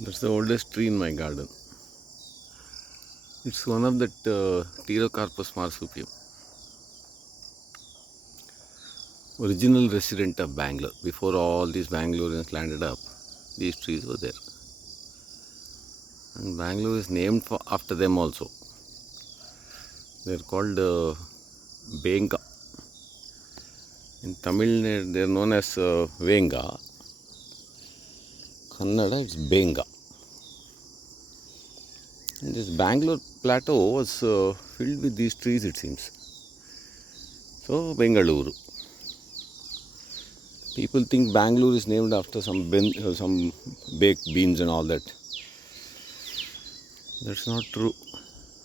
That's the oldest tree in my garden. It's one of that Pterocarpus marsupium, original resident of Bangalore. Before all these Bangaloreans landed up, these trees were there. And Bangalore is named after them also. They're called Benga. In Tamil, they're known as Venga. Kannada, it's Benga. And this Bangalore plateau was filled with these trees, it seems. So, Bengaluru. People think Bangalore is named after some baked beans and all that. That's not true.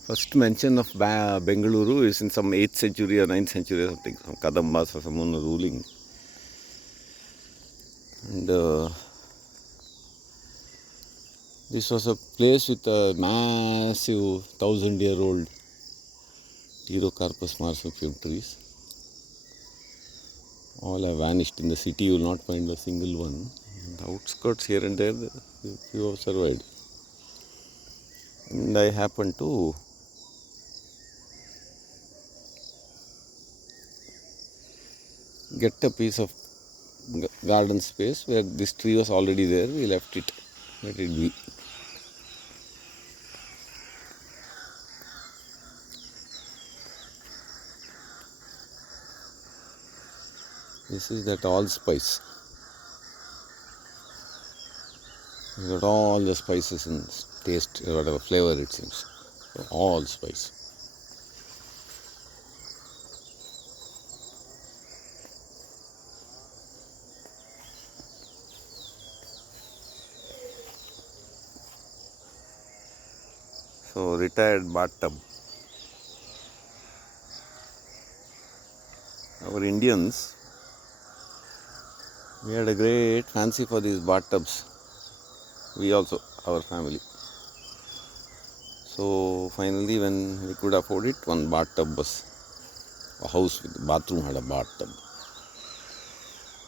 First mention of Bengaluru is in some 8th century or 9th century or something. Some Kadambas or someone ruling. And this was a place with a massive 1,000-year-old Pterocarpus marsupium trees. All have vanished. In the city you will not find a single one. In the outskirts here and there, few have survived. And I happened to get a piece of garden space where this tree was already there. We left it, let it be. This is that allspice. You got all the spices and taste, whatever flavor it seems. So allspice. So retired bathtub. Our Indians, we had a great fancy for these bathtubs. We also, our family. So finally, when we could afford it, one bathtub was a house with a bathroom had a bathtub.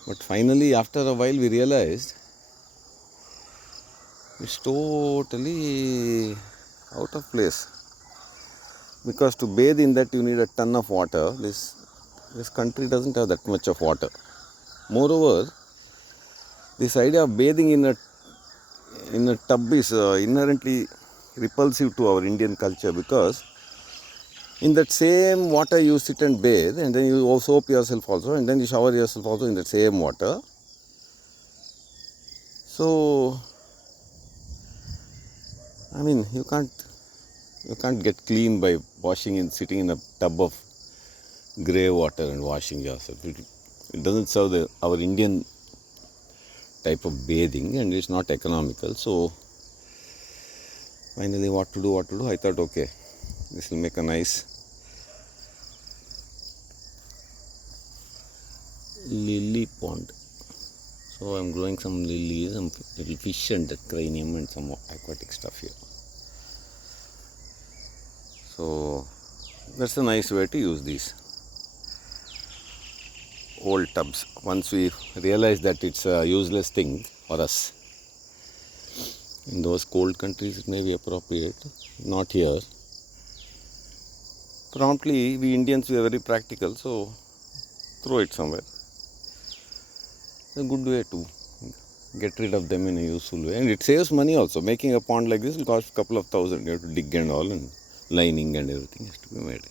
But finally, after a while, we realized it's totally out of place. Because to bathe in that, you need a ton of water. This country doesn't have that much of water. Moreover, this idea of bathing in a tub is inherently repulsive to our Indian culture, because in that same water you sit and bathe, and then you soap yourself also, and then you shower yourself also in that same water. So, I mean, you can't get clean by sitting in a tub of grey water and washing yourself. It doesn't serve our Indian type of bathing, and it's not economical. So finally, what to do? I thought, okay, this will make a nice lily pond. So I'm growing some lilies, some little fish and cranium and some aquatic stuff here. So that's a nice way to use these old tubs. Once we realize that it's a useless thing for us, in those cold countries it may be appropriate, not here. Promptly, we Indians, we are very practical, so throw it somewhere. It's a good way to get rid of them in a useful way, and it saves money also. Making a pond like this will cost a couple of thousand. You have to dig and all, and lining and everything has to be made.